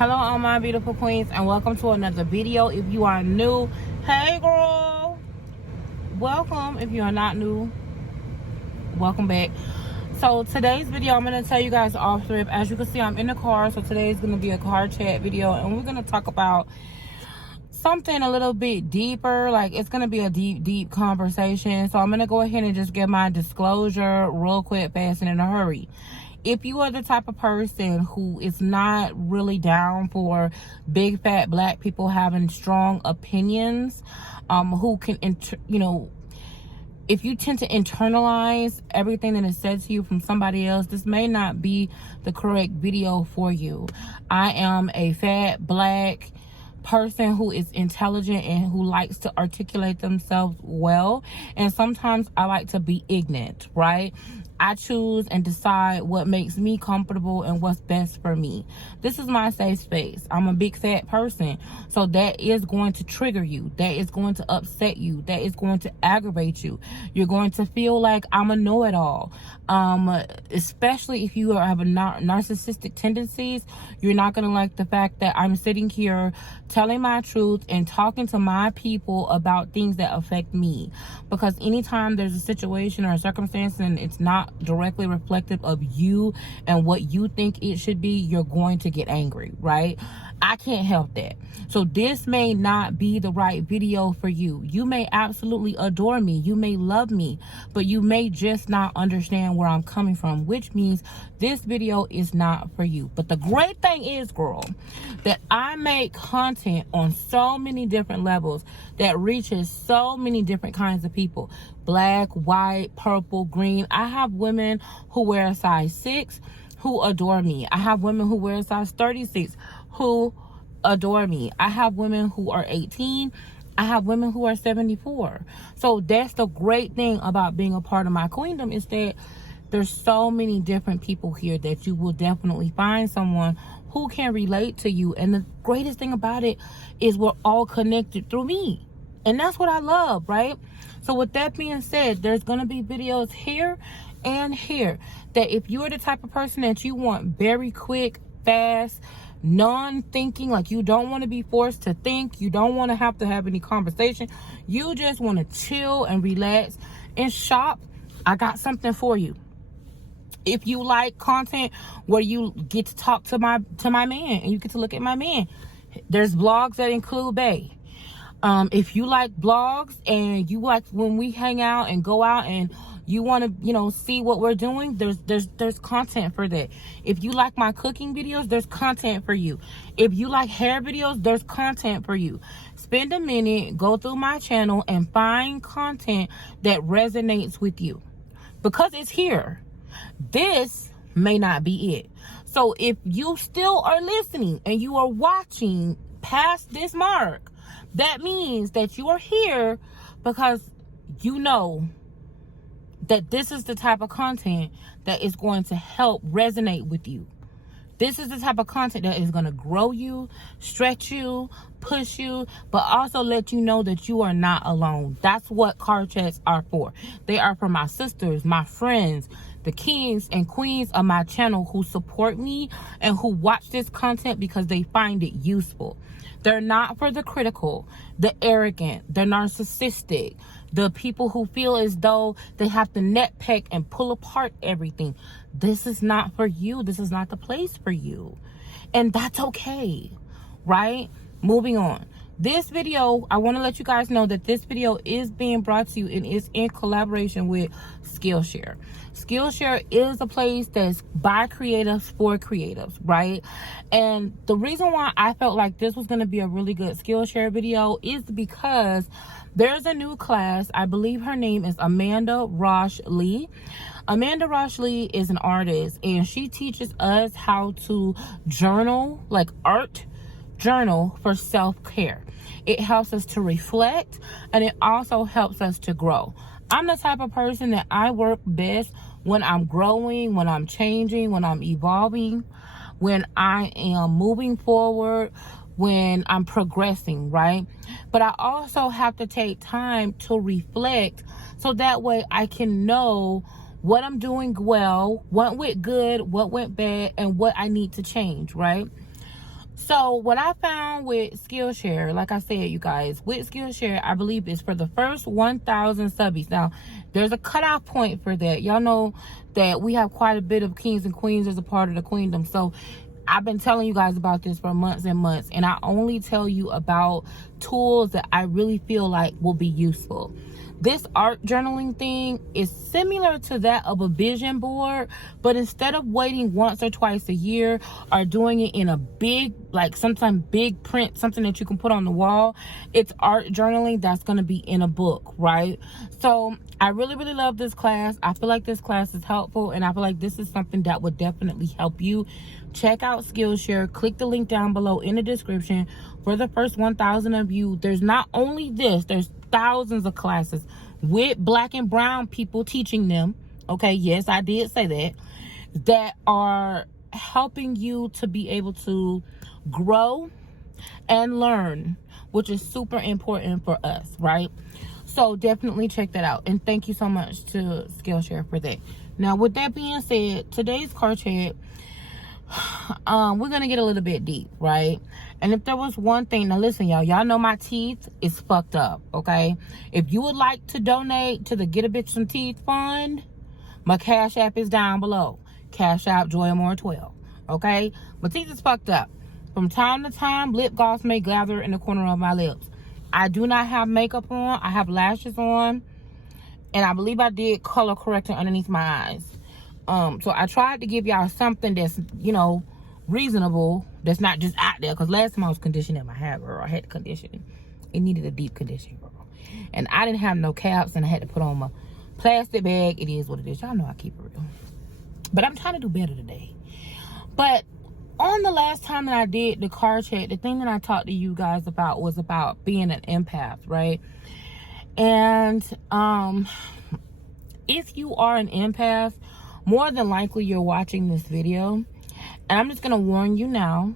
Hello all my beautiful queens and welcome to another video. If you are new, hey girl, welcome. If you are not new, welcome back. So today's video, I'm going to tell you guys off rip. As you can see, I'm in the car, so today is going to be a car chat video, and we're going to talk about something a little bit deeper. Like, it's going to be a deep conversation. So I'm going to go ahead and just give my disclosure real quick, fast, and in a hurry. If you are the type of person who is not really down for big fat black people having strong opinions, who can, if you tend to internalize everything that is said to you from somebody else, this may not be the correct video for you. I am a fat black person who is intelligent and who likes to articulate themselves well, and sometimes I like to be ignorant, right? I choose and decide what makes me comfortable and what's best for me. This is my safe space. I'm a big fat person, so that is going to trigger you. That is going to upset you. That is going to aggravate you. You're going to feel like I'm a know-it-all. Especially if you have a narcissistic tendencies, you're not going to like the fact that I'm sitting here telling my truth and talking to my people about things that affect me. Because anytime there's a situation or a circumstance and it's not directly reflective of you and what you think it should be, you're going to get angry, right? I can't help that. So this may not be the right video for you. You may absolutely adore me. You may love me, but you may just not understand where I'm coming from, which means this video is not for you. But the great thing is, girl, that I make content on so many different levels that reaches so many different kinds of people. Black, white, purple, green. I have women who wear a size 6 who adore me. I have women who wear a size 36 who adore me. I have women who are 18. I have women who are 74. So that's the great thing about being a part of my queendom, is that there's so many different people here that you will definitely find someone who can relate to you. And the greatest thing about it is we're all connected through me. And that's what I love, right? So with that being said, there's going to be videos here and here that if you're the type of person that you want very quick, fast, non-thinking, like you don't want to be forced to think, you don't want to have any conversation, you just want to chill and relax and shop, I got something for you. If you like content where you get to talk to my man and you get to look at my man, there's blogs that include Bay. If you like blogs and you like when we hang out and go out and you want to, see what we're doing, there's content for that. If you like my cooking videos, there's content for you. If you like hair videos, there's content for you. Spend a minute, go through my channel and find content that resonates with you, because it's here. This may not be it. So if you still are listening and you are watching past this mark, that means that you are here because you know that this is the type of content that is going to help resonate with you. This is the type of content that is going to grow you, stretch you, push you, but also let you know that you are not alone. That's what car chats are for. They are for my sisters, my friends, the kings and queens of my channel who support me and who watch this content because they find it useful. They're not for the critical, the arrogant, the narcissistic, the people who feel as though they have to nitpick and pull apart everything. This is not for you. This is not the place for you. And that's okay, right? Moving on. This video, I want to let you guys know that this video is being brought to you and is in collaboration with Skillshare. Skillshare is a place that's by creatives for creatives, right? And the reason why I felt like this was going to be a really good Skillshare video is because there's a new class. I believe her name is Amanda Rosh Lee. Amanda Rosh Lee is an artist, and she teaches us how to journal, like art journal for self-care. It helps us to reflect, and it also helps us to grow. I'm the type of person that I work best when I'm growing, when I'm changing, when I'm evolving, when I am moving forward, when I'm progressing, right? But I also have to take time to reflect so that way I can know what I'm doing well, what went good, what went bad, and what I need to change, right? So what I found with Skillshare, like I said, you guys, with Skillshare, I believe it's for the first 1,000 subbies. Now, there's a cutoff point for that. Y'all know that we have quite a bit of kings and queens as a part of the queendom. So I've been telling you guys about this for months and months, and I only tell you about tools that I really feel like will be useful. This art journaling thing is similar to that of a vision board, but instead of waiting once or twice a year or doing it in a big, like sometimes big print, something that you can put on the wall, it's art journaling that's going to be in a book, right? So I really, really love this class. I feel like this class is helpful, and I feel like this is something that would definitely help you. Check out Skillshare. Click the link down below in the description. For the first 1,000 of you, there's not only this, there's thousands of classes with black and brown people teaching them. Okay, yes, I did say that. That are helping you to be able to grow and learn, which is super important for us, right? So definitely check that out. And thank you so much to Skillshare for that. Now, with that being said, today's card chat, we're gonna get a little bit deep, right? And if there was one thing, now listen, y'all know my teeth is fucked up, okay? If you would like to donate to the Get a Bitch Some Teeth Fund, my Cash App is down below. Cash App Joy Amor 12, okay? My teeth is fucked up. From time to time, lip gloss may gather in the corner of my lips. I do not have makeup on. I have lashes on, and I believe I did color correcting underneath my eyes. So I tried to give y'all something that's, you know, reasonable, that's not just out there, because last time I was conditioning my hair, girl, I had to condition. It needed a deep condition, girl. And I didn't have no caps, and I had to put on my plastic bag. It is what it is. Y'all know I keep it real. But I'm trying to do better today. But on the last time that I did the card chat, the thing that I talked to you guys about was about being an empath, right? And if you are an empath, more than likely you're watching this video, and I'm just gonna warn you now,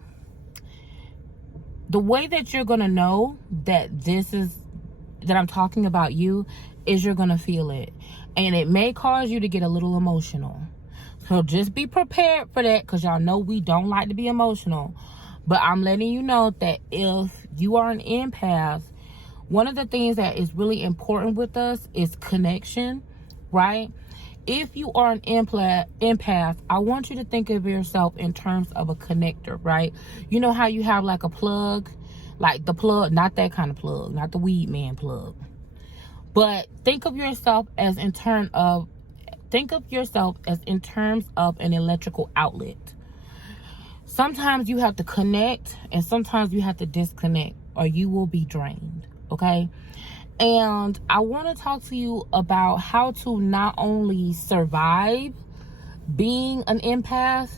the way that you're gonna know that that I'm talking about you is you're gonna feel it, and it may cause you to get a little emotional. So just be prepared for that, because y'all know we don't like to be emotional. But I'm letting you know that if you are an empath, one of the things that is really important with us is connection, right? If you are an empath, I want you to think of yourself in terms of a connector, right? You know how you have like a plug, like the plug, not that kind of plug, not the weed man plug. But think of yourself as in terms of an electrical outlet. Sometimes you have to connect, and sometimes you have to disconnect, or you will be drained, okay? And I want to talk to you about how to not only survive being an empath,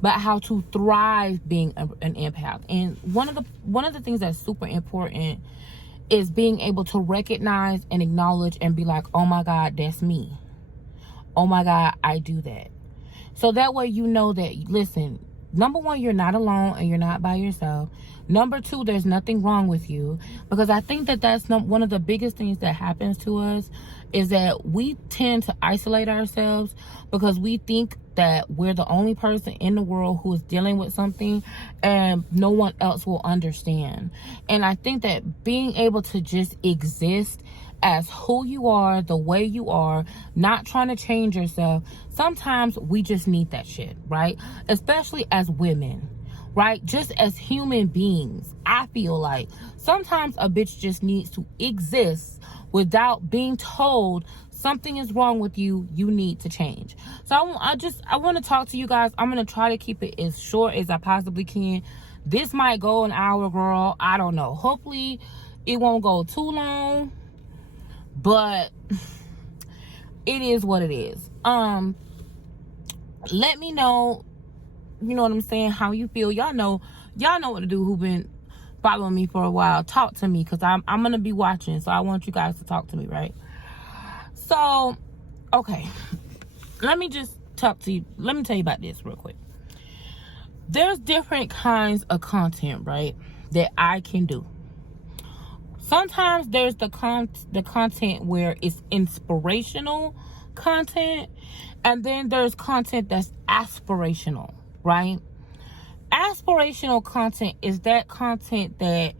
but how to thrive being an empath. And one of the things that's super important is being able to recognize and acknowledge and be like, oh my God, that's me. Oh my God, I do that. So that way you know that, listen, number one, you're not alone and you're not by yourself. Number two, there's nothing wrong with you. Because I think that that's one of the biggest things that happens to us is that we tend to isolate ourselves because we think that we're the only person in the world who is dealing with something and no one else will understand. And I think that being able to just exist as who you are, the way you are, not trying to change yourself, sometimes we just need that shit, right? Especially as women, right? Just as human beings, I feel like sometimes a bitch just needs to exist without being told something is wrong with you, you need to change. So I want to talk to you guys. I'm going to try to keep it as short as I possibly can. This might go an hour, girl. I don't know. Hopefully it won't go too long, but it is what it is. Let me know, you know what I'm saying, how you feel. Y'all know what to do who've been following me for a while. Talk to me, because I'm gonna be watching, so I want you guys to talk to me, right? So okay, let me tell you about this real quick. There's different kinds of content, right, that I can do. Sometimes there's the content where it's inspirational content, and then there's content that's aspirational, right? Aspirational content is that content that,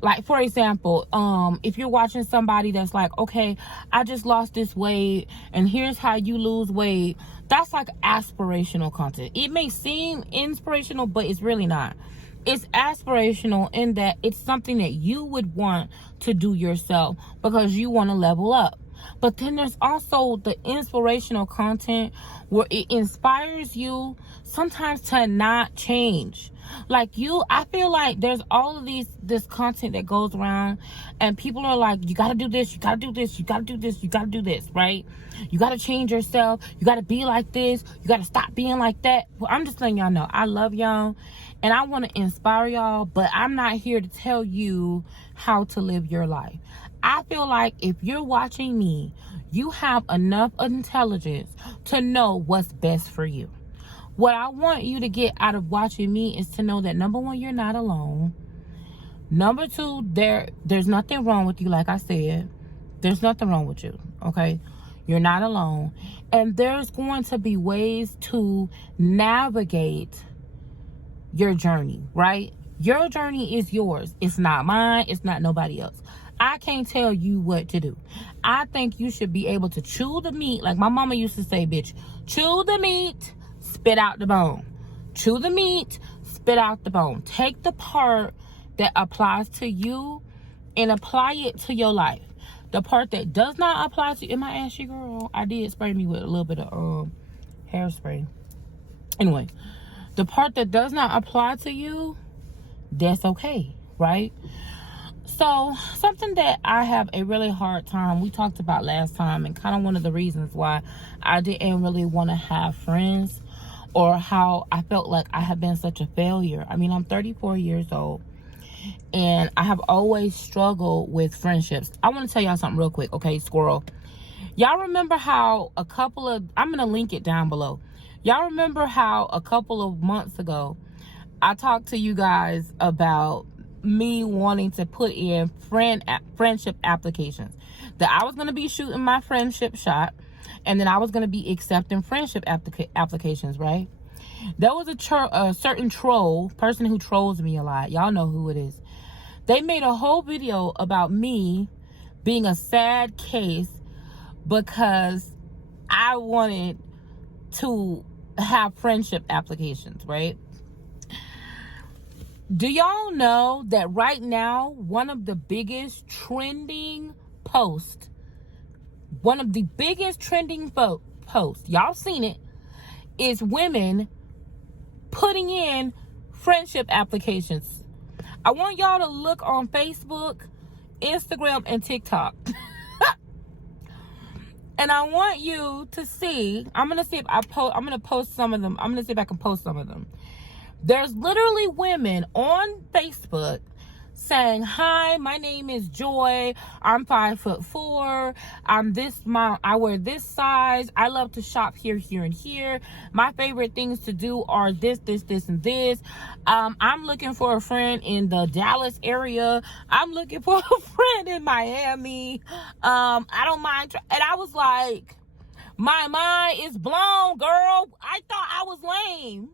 like, for example, if you're watching somebody that's like, okay, I just lost this weight and here's how you lose weight, that's like aspirational content. It may seem inspirational, but it's really not. It's aspirational in that it's something that you would want to do yourself because you want to level up. But then there's also the inspirational content where it inspires you sometimes to not change. Like I feel like there's all of this content that goes around and people are like, you got to do this, you got to do this, you got to do this, you got to do this, right? You got to change yourself. You got to be like this. You got to stop being like that. Well, I'm just letting y'all know I love y'all and I want to inspire y'all, but I'm not here to tell you how to live your life. I feel like if you're watching me, you have enough intelligence to know what's best for you. What I want you to get out of watching me is to know that, number one, you're not alone. Number two, there's nothing wrong with you. Like I said, there's nothing wrong with you, okay? You're not alone. And there's going to be ways to navigate your journey, right? Your journey is yours. It's not mine. It's not nobody else. I can't tell you what to do. I think you should be able to chew the meat. Like my mama used to say, bitch, chew the meat, spit out the bone. Chew the meat, spit out the bone. Take the part that applies to you and apply it to your life. The part that does not apply to you, am I ashy, girl? I did spray me with a little bit of hairspray. Anyway, the part that does not apply to you, that's okay, right? So something that I have a really hard time, we talked about last time, and kind of one of the reasons why I didn't really want to have friends, or how I felt like I have been such a failure. I mean, I'm 34 years old and I have always struggled with friendships. I want to tell y'all something real quick, okay, squirrel. Y'all remember how I'm going to link it down below. Y'all remember how a couple of months ago I talked to you guys about me wanting to put in friendship applications, that I was going to be shooting my friendship shot, and then I was going to be accepting friendship applications, right? There was a certain person who trolls me a lot. Y'all know who it is. They made a whole video about me being a sad case because I wanted to have friendship applications, right? Do y'all know that right now, one of the biggest trending posts, y'all seen it, is women putting in friendship applications. I want y'all to look on Facebook, Instagram, and TikTok. And I want you to see, I'm going to post some of them. I'm going to see if I can post some of them. There's literally women on Facebook saying, hi, my name is Joy. I'm 5'4". I wear this size. I love to shop here, here, and here. My favorite things to do are this, and this. I'm looking for a friend in the Dallas area. I'm looking for a friend in Miami. I don't mind. And I was like, my mind is blown, girl. I thought I was lame.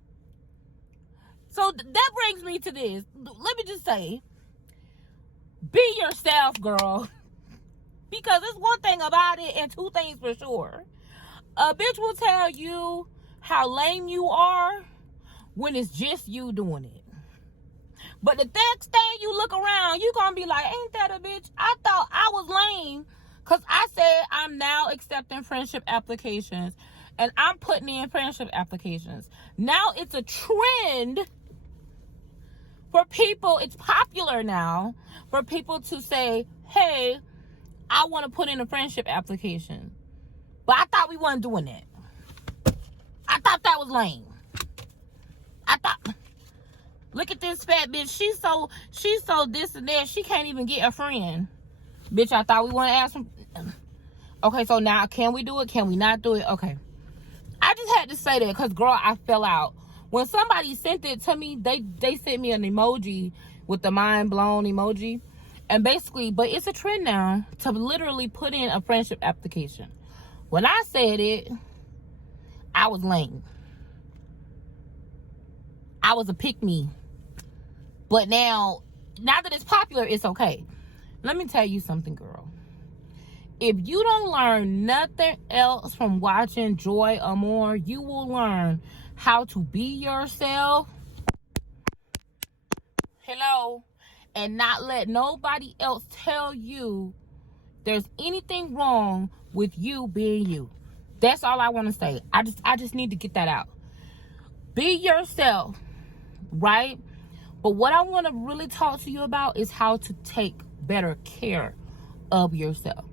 So that brings me to this. Let me just say, be yourself, girl. Because there's one thing about it and two things for sure. A bitch will tell you how lame you are when it's just you doing it. But the next day you look around, you gonna be like, ain't that a bitch? I thought I was lame because I said I'm now accepting friendship applications and I'm putting in friendship applications. Now it's a trend for people, it's popular now for people to say, hey, I want to put in a friendship application. But I thought we weren't doing that. I thought that was lame. I thought, look at this fat bitch. She's so this and that. She can't even get a friend. Bitch, I thought we want to ask some. Okay, so now can we do it? Can we not do it? Okay. I just had to say that because, girl, I fell out. When somebody sent it to me, they sent me an emoji with the mind blown emoji. And basically, but it's a trend now to literally put in a friendship application. When I said it, I was lame. I was a pick-me. But now that it's popular, it's okay. Let me tell you something, girl. If you don't learn nothing else from watching Joy Amor, you will learn how to be yourself. Hello. And not let nobody else tell you there's anything wrong with you being you. That's all I want to say. I just need to get that out. Be yourself, right? But what I want to really talk to you about is how to take better care of yourself.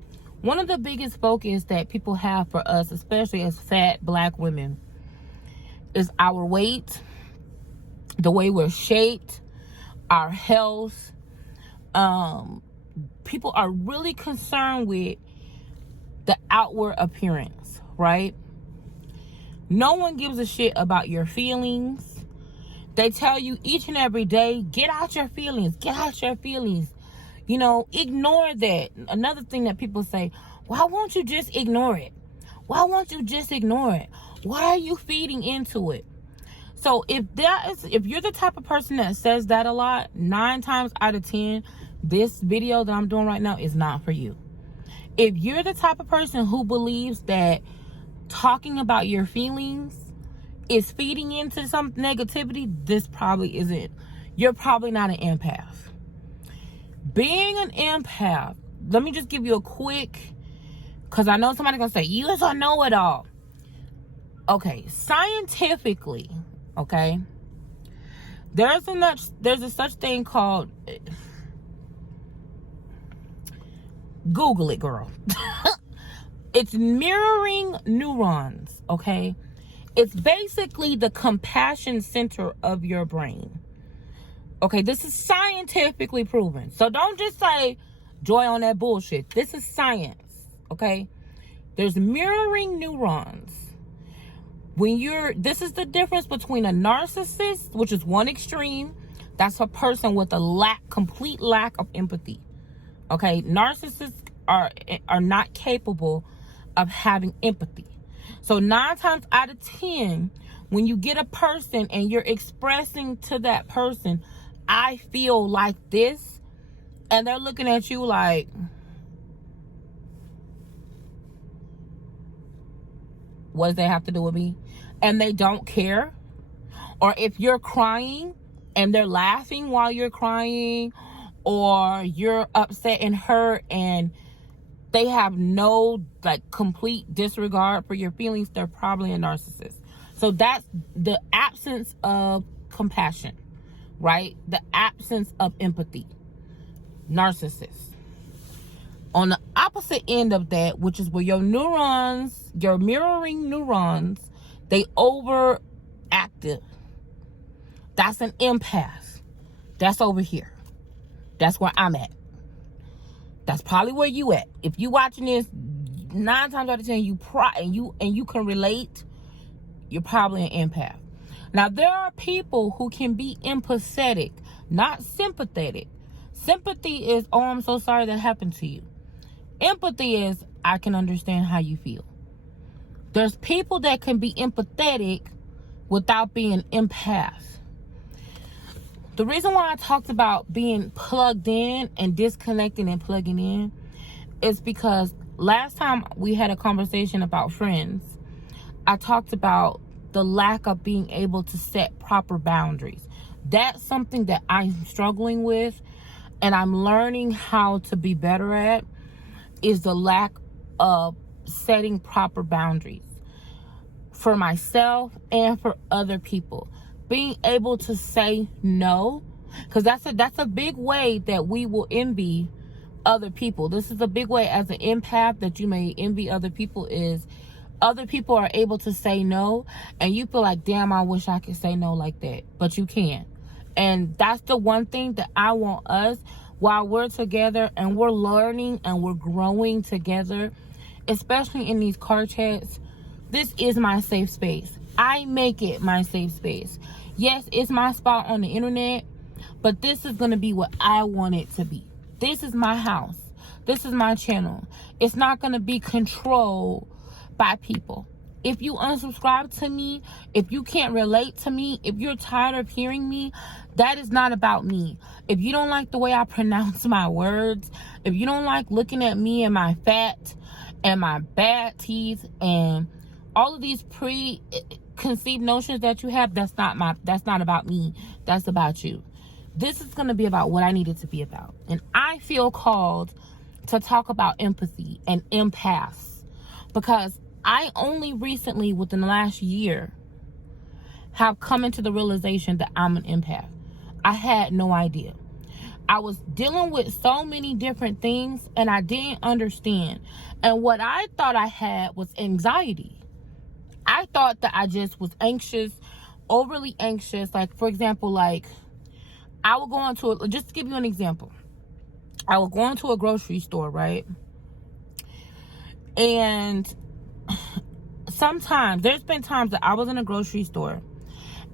One of the biggest focus that people have for us, especially as fat black women, is our weight, the way we're shaped, our health. People are really concerned with the outward appearance, right? No one gives a shit about your feelings. They tell you each and every day, get out your feelings, get out your feelings. You know, ignore that. Another thing that people say, why won't you just ignore it? Why won't you just ignore it? Why are you feeding into it? So if you're the type of person that says that a lot, 9 times out of 10, this video that I'm doing right now is not for you. If you're the type of person who believes that talking about your feelings is feeding into some negativity, this probably isn't. You're probably not an empath. Being an empath, let me just give you a quick, because I know somebody's going to say, you is a know-it-all. Okay, scientifically, okay, there's a such thing called, Google it, girl. It's mirroring neurons, okay? It's basically the compassion center of your brain. Okay, this is scientifically proven. So don't just say Joy on that bullshit. This is science, okay? There's mirroring neurons. This is the difference between a narcissist, which is one extreme. That's a person with a complete lack of empathy. Okay, narcissists are not capable of having empathy. So 9 times out of 10, when you get a person and you're expressing to that person, I feel like this, and they're looking at you like, what does that have to do with me? And they don't care. Or if you're crying and they're laughing while you're crying, or you're upset and hurt and they have no complete disregard for your feelings, they're probably a narcissist. So that's the absence of compassion, right? The absence of empathy. Narcissist. On the opposite end of that, which is where your neurons, your mirroring neurons, they overactive. That's an empath. That's over here. That's where I'm at. That's probably where you at. If you watching this, 9 times out of 10, you can relate, you're probably an empath. Now, there are people who can be empathetic, not sympathetic. Sympathy is, oh, I'm so sorry that happened to you. Empathy is, I can understand how you feel. There's people that can be empathetic without being empath. The reason why I talked about being plugged in and disconnecting and plugging in is because last time we had a conversation about friends, I talked about the lack of being able to set proper boundaries. That's something that I'm struggling with and I'm learning how to be better at, is the lack of setting proper boundaries for myself and for other people. Being able to say no, because that's a big way that we will envy other people. This is a big way as an empath that you may envy other people, is other people are able to say no and you feel like, damn, I wish I could say no like that, but you can't. And that's the one thing that I want us, while we're together and we're learning and we're growing together, especially in these car chats, this is my safe space. I make it my safe space. Yes, it's my spot on the internet, but this is going to be what I want it to be. This is my house. This is my channel. It's not going to be controlled by people. If you unsubscribe to me, if you can't relate to me, if you're tired of hearing me, that is not about me. If you don't like the way I pronounce my words, if you don't like looking at me and my fat and my bad teeth and all of these preconceived notions that you have, that's not about me. That's about you. This is going to be about what I need it to be about. And I feel called to talk about empathy and empaths, because I only recently, within the last year, have come into the realization that I'm an empath. I had no idea. I was dealing with so many different things and I didn't understand. And what I thought I had was anxiety. I thought that I just was anxious, overly anxious. Like, for example, like I would go into, just to give you an example, I would go into a grocery store, right? And sometimes, there's been times that I was in a grocery store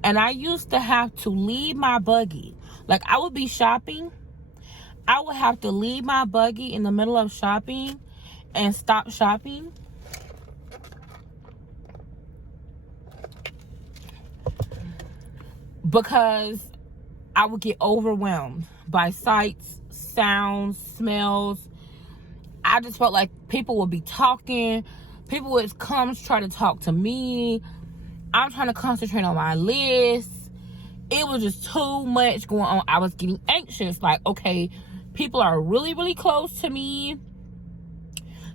and I used to have to leave my buggy. Like, I would be shopping, I would have to leave my buggy in the middle of shopping and stop shopping because I would get overwhelmed by sights, sounds, smells. I just felt like people would be talking. People would come try to talk to me. I'm trying to concentrate on my list. It was just too much going on. I was getting anxious. Like, okay, people are really, really close to me.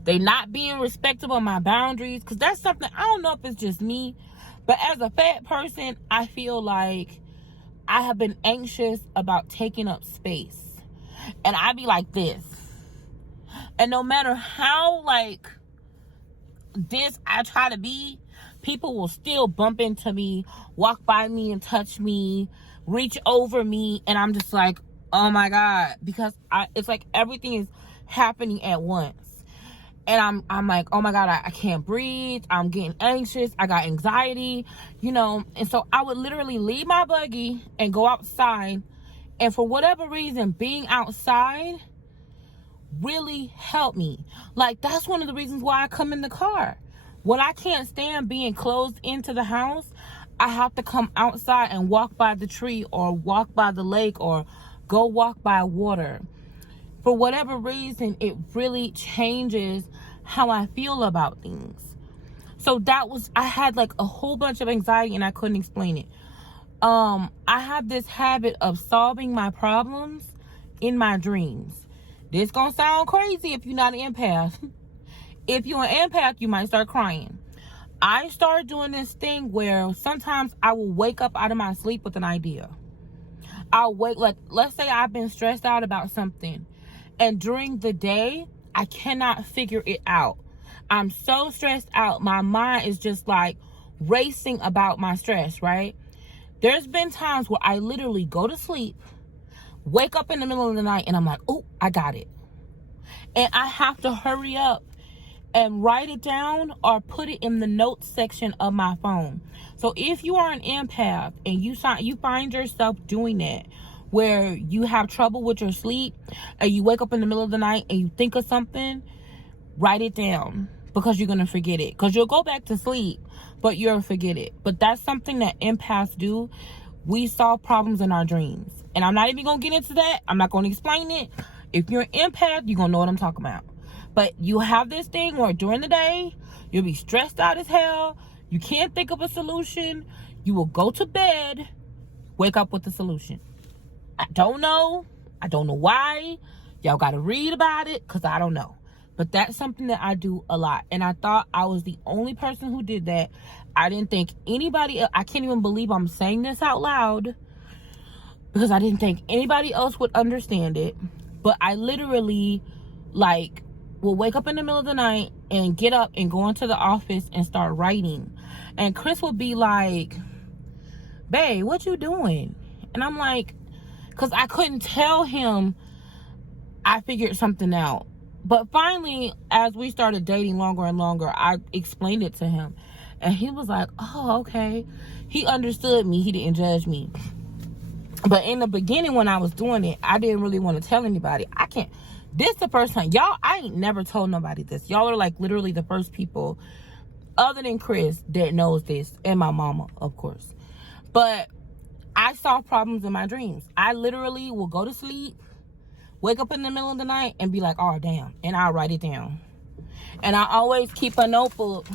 They not being respectful of my boundaries. Because that's something, I don't know if it's just me, but as a fat person, I feel like I have been anxious about taking up space. And I be like this. And no matter how, like, this I try to be, people will still bump into me, walk by me and touch me, reach over me, and I'm just like, oh my God, because it's like everything is happening at once. And I'm like, oh my God, I can't breathe, I'm getting anxious, I got anxiety, you know. And so I would literally leave my buggy and go outside, and for whatever reason, being outside really helped me. Like, that's one of the reasons why I come in the car. When I can't stand being closed into the house, I have to come outside and walk by the tree or walk by the lake or go walk by water. For whatever reason, it really changes how I feel about things. So I had like a whole bunch of anxiety and I couldn't explain it. I have this habit of solving my problems in my dreams. This gonna sound crazy if you're not an empath. If you're an empath, you might start crying. I started doing this thing where sometimes I will wake up out of my sleep with an idea. I'll wake, like, let's say I've been stressed out about something, and during the day, I cannot figure it out. I'm so stressed out. My mind is just like racing about my stress, right? There's been times where I literally go to sleep, wake up in the middle of the night, and I'm like, oh, I got it. And I have to hurry up and write it down or put it in the notes section of my phone. So if you are an empath and you find yourself doing that, where you have trouble with your sleep and you wake up in the middle of the night and you think of something, write it down, because you're going to forget it. Because you'll go back to sleep, but you'll forget it. But that's something that empaths do. We solve problems in our dreams. And I'm not even going to get into that. I'm not going to explain it. If you're an empath, you're going to know what I'm talking about. But you have this thing where during the day, you'll be stressed out as hell. You can't think of a solution. You will go to bed, wake up with the solution. I don't know why. Y'all got to read about it, because I don't know. But that's something that I do a lot. And I thought I was the only person who did that. I didn't think anybody else, I can't even believe I'm saying this out loud, because I didn't think anybody else would understand it. But I literally, like, will wake up in the middle of the night and get up and go into the office and start writing. And Chris will be like, babe, what you doing? And I'm like, because I couldn't tell him I figured something out. But finally, as we started dating longer and longer, I explained it to him. And he was like, oh, okay. He understood me. He didn't judge me. But in the beginning, when I was doing it, I didn't really want to tell anybody. This the first time. Y'all, I ain't never told nobody this. Y'all are like literally the first people other than Chris that knows this, and my mama, of course. But I solve problems in my dreams. I literally will go to sleep, wake up in the middle of the night, and be like, oh, damn. And I'll write it down. And I always keep a notebook.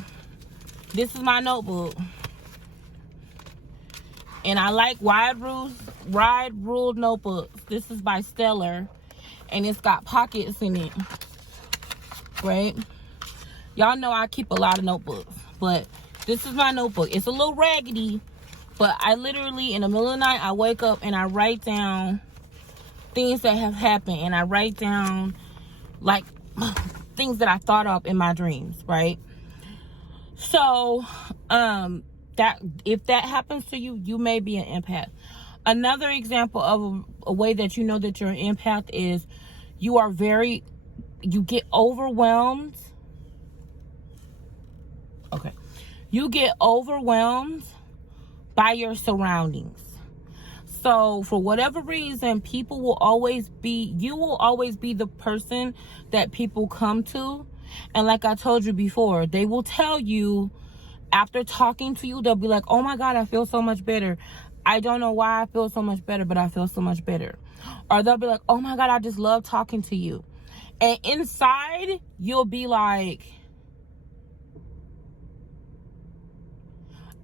This is my notebook. And I like wide ruled notebooks. This is by Stellar. And it's got pockets in it. Right? Y'all know I keep a lot of notebooks. But this is my notebook. It's a little raggedy. But I literally, in the middle of the night, I wake up and I write down things that have happened. And I write down, like, things that I thought of in my dreams, right? So, that if that happens to you, you may be an empath. Another example of a way that you know that you're an empath is you get overwhelmed. Okay. You get overwhelmed by your surroundings. So for whatever reason, you will always be the person that people come to. And like I told you before, they will tell you, after talking to you, they'll be like, oh my God, I feel so much better. I don't know why I feel so much better, but I feel so much better. Or they'll be like, oh my God, I just love talking to you. And inside, you'll be like,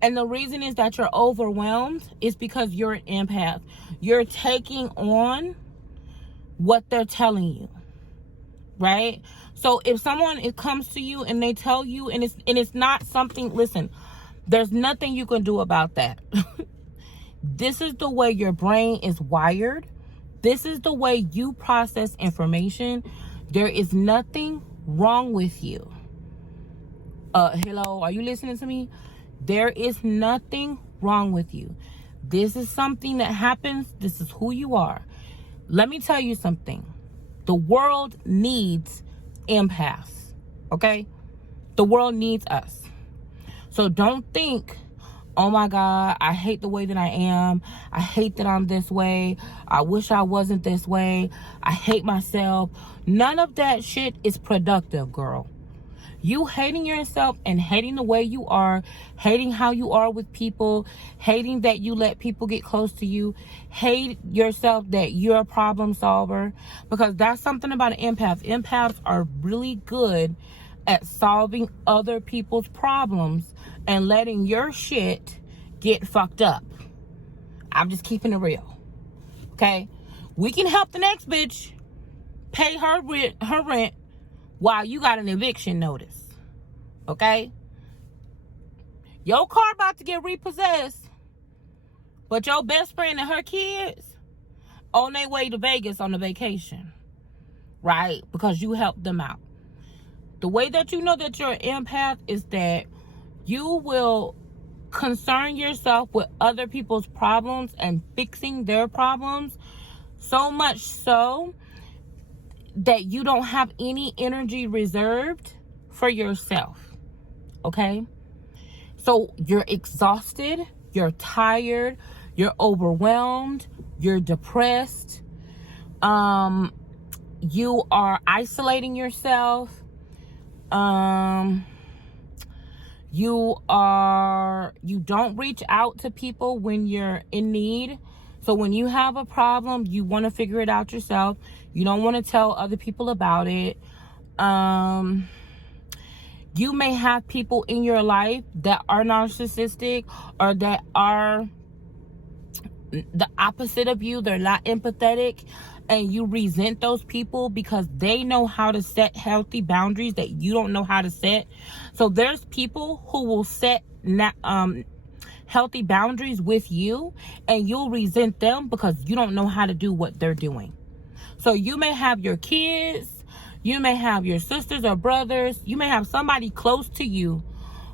and the reason is that you're overwhelmed is because you're an empath. You're taking on what they're telling you, right? So if someone comes to you and they tell you, and it's not something, listen, there's nothing you can do about that. This is the way your brain is wired. This is the way you process information. There is nothing wrong with you. Hello, are you listening to me? There is nothing wrong with you. This is something that happens. This is who you are. Let me tell you something. The world needs empaths, okay? The world needs us. So don't think, oh my God, I hate the way that I am. I hate that I'm this way. I wish I wasn't this way. I hate myself. None of that shit is productive, girl. You hating yourself and hating the way you are, hating how you are with people, hating that you let people get close to you, hate yourself that you're a problem solver, because that's something about an empath. Empaths are really good at solving other people's problems and letting your shit get fucked up. I'm just keeping it real. Okay? We can help the next bitch pay her rent while you got an eviction notice. Okay? Your car about to get repossessed, but your best friend and her kids on their way to Vegas on a vacation. Right? Because you helped them out. The way that you know that you're an empath is that you will concern yourself with other people's problems and fixing their problems, so much so that you don't have any energy reserved for yourself. Okay? So you're exhausted, you're tired, you're overwhelmed, you're depressed, you are isolating yourself, you don't reach out to people when you're in need. So when you have a problem, you want to figure it out yourself. You don't want to tell other people about it. You may have people in your life that are narcissistic or that are the opposite of you. They're not empathetic, and you resent those people because they know how to set healthy boundaries that you don't know how to set. So there's people who will set healthy boundaries with you, and you'll resent them because you don't know how to do what they're doing. So you may have your kids, you may have your sisters or brothers, you may have somebody close to you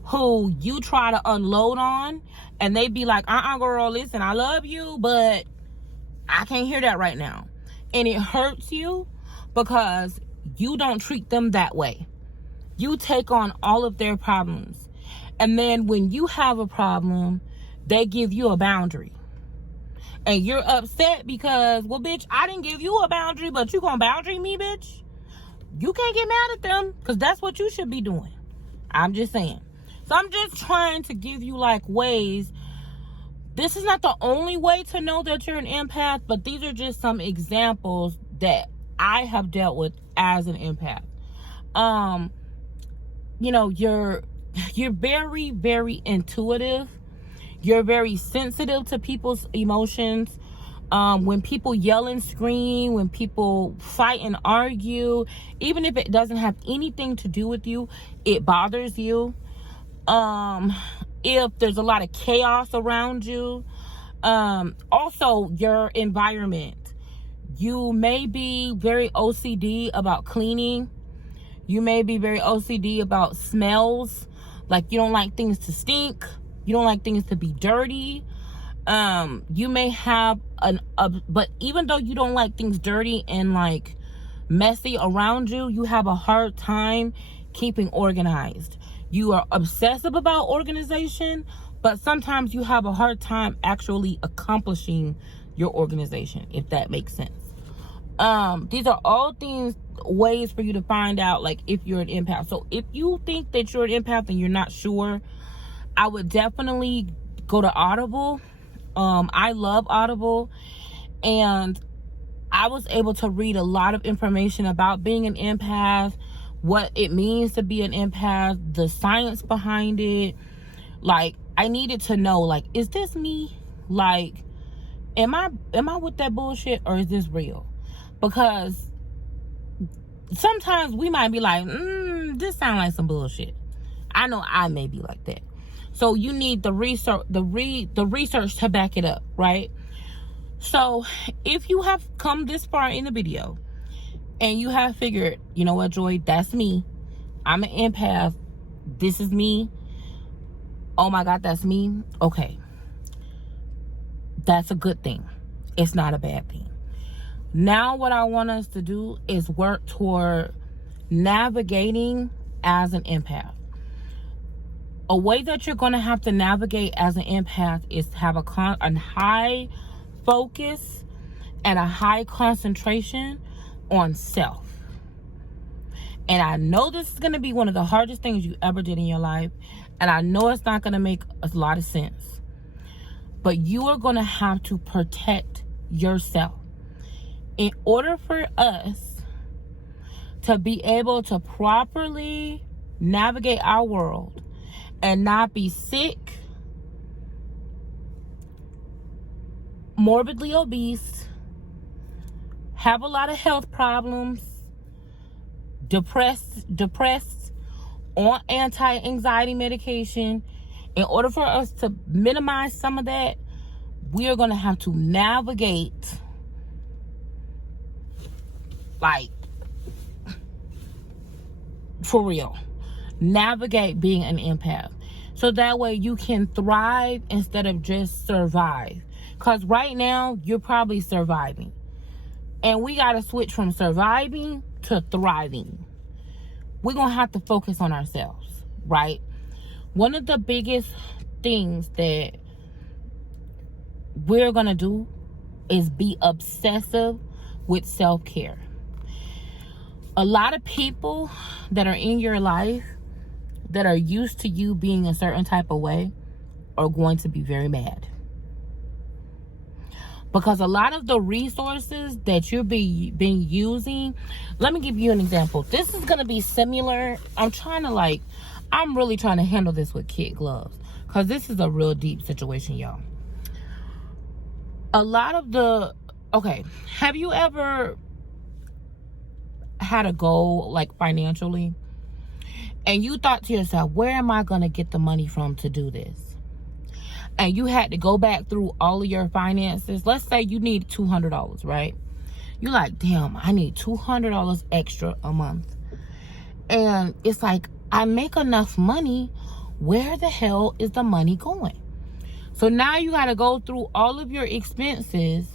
who you try to unload on, and they be like, girl, listen, I love you, but I can't hear that right now. And it hurts you because you don't treat them that way. You take on all of their problems. And then when you have a problem, they give you a boundary. And you're upset because, well, bitch, I didn't give you a boundary, but you gonna boundary me, bitch? You can't get mad at them because that's what you should be doing. I'm just saying. So I'm just trying to give you like ways. This is not the only way to know that you're an empath, but these are just some examples that I have dealt with as an empath. You know, you're very, very intuitive. You're very sensitive to people's emotions. When people yell and scream, when people fight and argue, even if it doesn't have anything to do with you, it bothers you. If there's a lot of chaos around you, also your environment. You may be very OCD about cleaning. You may be very OCD about smells. Like you don't like things to stink. You don't like things to be dirty. You may have but even though you don't like things dirty and like messy around you, you have a hard time keeping organized. You are obsessive about organization, but sometimes you have a hard time actually accomplishing your organization, if that makes sense. These are all ways for you to find out like if you're an empath. So if you think that you're an empath and you're not sure, I would definitely go to Audible. I love Audible, and I was able to read a lot of information about being an empath, what it means to be an empath, the science behind it. Like, I needed to know, like, is this me? Like, am I with that bullshit, or is this real? Because sometimes we might be like, this sounds like some bullshit. I know I may be like that. So you need the research, the research to back it up, right? So if you have come this far in the video and you have figured, you know what, Joy, that's me. I'm an empath. This is me. Oh my God, that's me. Okay. That's a good thing. It's not a bad thing. Now what I want us to do is work toward navigating as an empath. A way that you're going to have to navigate as an empath is to have a high focus and a high concentration on self. And I know this is going to be one of the hardest things you ever did in your life. And I know it's not going to make a lot of sense. But you are going to have to protect yourself. In order for us to be able to properly navigate our world and not be sick, morbidly obese, have a lot of health problems, depressed, on anti-anxiety medication, in order for us to minimize some of that, we are going to have to navigate, like, for real, navigate being an empath. So that way you can thrive instead of just survive. Because right now, you're probably surviving. And we got to switch from surviving to thriving. We're going to have to focus on ourselves, right? One of the biggest things that we're going to do is be obsessive with self-care. A lot of people that are in your life that are used to you being a certain type of way are going to be very mad. Because a lot of the resources that you're been using, let me give you an example. This is going to be similar. I'm really trying to handle this with kid gloves. Because this is a real deep situation, y'all. A lot of have you ever had a goal, like financially, and you thought to yourself, where am I going to get the money from to do this? And you had to go back through all of your finances. Let's say you need $200, right? You're like, damn, I need $200 extra a month. And it's like, I make enough money. Where the hell is the money going? So now you got to go through all of your expenses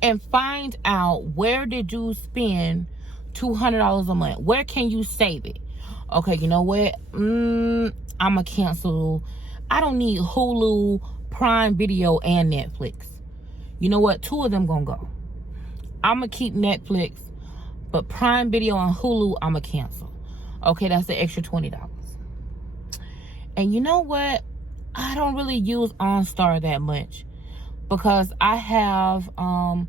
and find out, where did you spend $200 a month? Where can you save it? Okay, you know what? I'm going to cancel. I don't need Hulu, Prime Video, and Netflix. You know what? 2 of them going to go. I'm going to keep Netflix, but Prime Video and Hulu, I'm going to cancel. Okay, that's the extra $20. And you know what? I don't really use OnStar that much because I have, I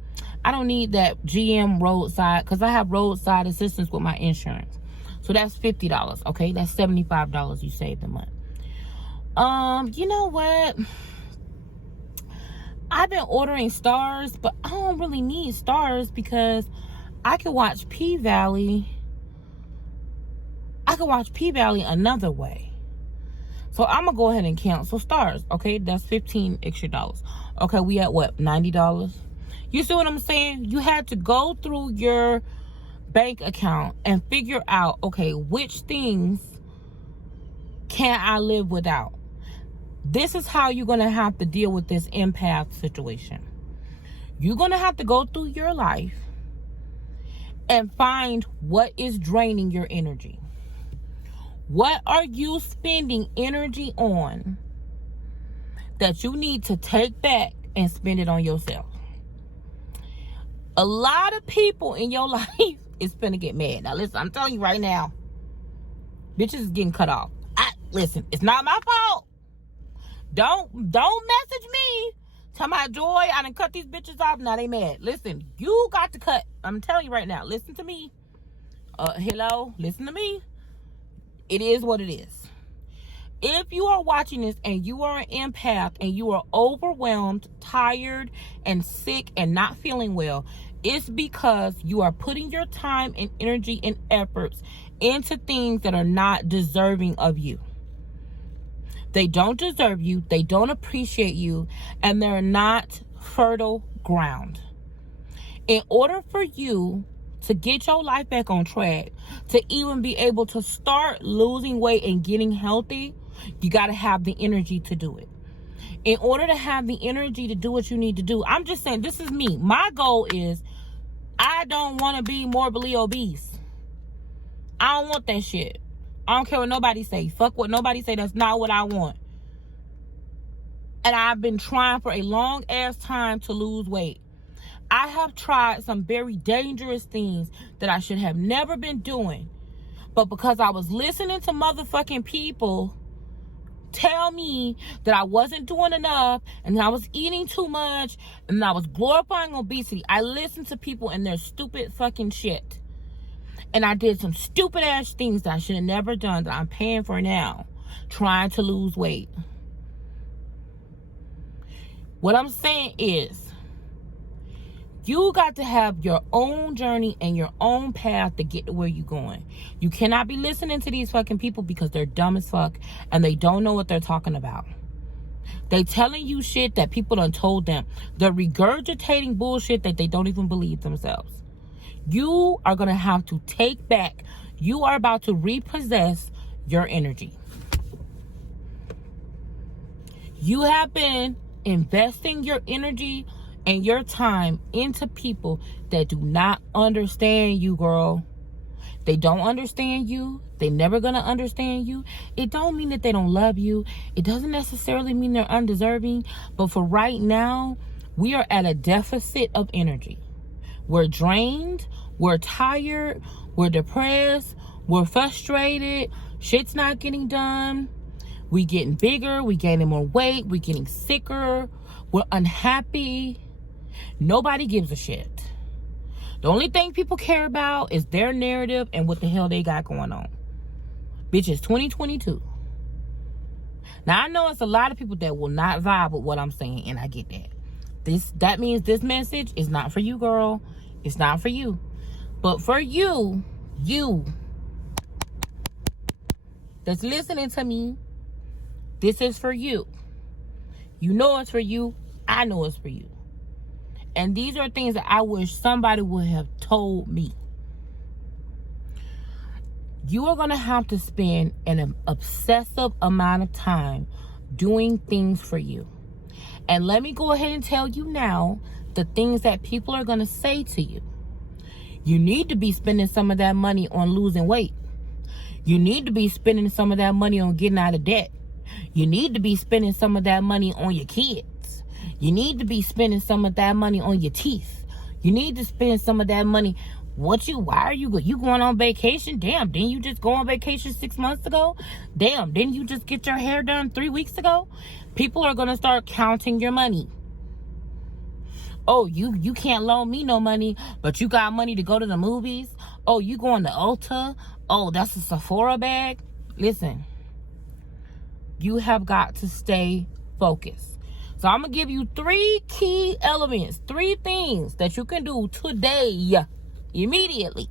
don't need that GM roadside because I have roadside assistance with my insurance. So that's $50, okay? That's $75 you saved a month. You know what? I've been ordering stars, but I don't really need stars because I can watch P-Valley. I can watch P-Valley another way. So I'm going to go ahead and cancel stars, okay? That's $15 extra. Okay, we at what, $90? You see what I'm saying? You had to go through your bank account and figure out, okay, which things can I live without? This is how you're going to have to deal with this empath situation. You're going to have to go through your life and find what is draining your energy. What are you spending energy on that you need to take back and spend it on yourself? A lot of people in your life is finna get mad. Now listen, I'm telling you right now, bitches is getting cut off. Listen, it's not my fault. Don't message me. Tell my Joy, I done cut these bitches off. Now they mad. Listen, you got to cut. I'm telling you right now. Listen to me. Hello, listen to me. It is what it is. If you are watching this and you are an empath and you are overwhelmed, tired, and sick and not feeling well, it's because you are putting your time and energy and efforts into things that are not deserving of you. They don't deserve you, they don't appreciate you, and they're not fertile ground. In order for you to get your life back on track, to even be able to start losing weight and getting healthy, you got to have the energy to do it. In order to have the energy to do what you need to do, I'm just saying, this is me. My goal is, I don't want to be morbidly obese. I don't want that shit. I don't care what nobody say. Fuck what nobody say. That's not what I want. And I've been trying for a long ass time to lose weight. I have tried some very dangerous things that I should have never been doing. But because I was listening to motherfucking people tell me that I wasn't doing enough and that I was eating too much and I was glorifying obesity, I listened to people and their stupid fucking shit. And I did some stupid ass things that I should have never done that I'm paying for now, trying to lose weight. What I'm saying is, you got to have your own journey and your own path to get to where you're going. You cannot be listening to these fucking people because they're dumb as fuck and they don't know what they're talking about. They telling you shit that people done told them. They're regurgitating bullshit that they don't even believe themselves. You are going to have to take back. You are about to repossess your energy. You have been investing your energy and your time into people that do not understand you, girl. They don't understand you. They never gonna understand you. It don't mean that they don't love you. It doesn't necessarily mean they're undeserving. But for right now, we are at a deficit of energy. We're drained. We're tired. We're depressed. We're frustrated. Shit's not getting done. We getting bigger. We gaining more weight. We getting sicker. We're unhappy. Nobody gives a shit. The only thing people care about is their narrative and what the hell they got going on. Bitch, it's 2022. Now, I know it's a lot of people that will not vibe with what I'm saying, and I get that. That means this message is not for you, girl. It's not for you. But for you that's listening to me, this is for you. You know it's for you. I know it's for you. And these are things that I wish somebody would have told me. You are going to have to spend an obsessive amount of time doing things for you. And let me go ahead and tell you now the things that people are going to say to you. You need to be spending some of that money on losing weight. You need to be spending some of that money on getting out of debt. You need to be spending some of that money on your kids. You need to be spending some of that money on your teeth. You need to spend some of that money. Why are you going on vacation? Damn, didn't you just go on vacation 6 months ago? Damn, didn't you just get your hair done 3 weeks ago? People are going to start counting your money. Oh, you can't loan me no money, but you got money to go to the movies. Oh, you going to Ulta? Oh, that's a Sephora bag. Listen, you have got to stay focused. So I'm going to give you 3 key elements, 3 things that you can do today, immediately.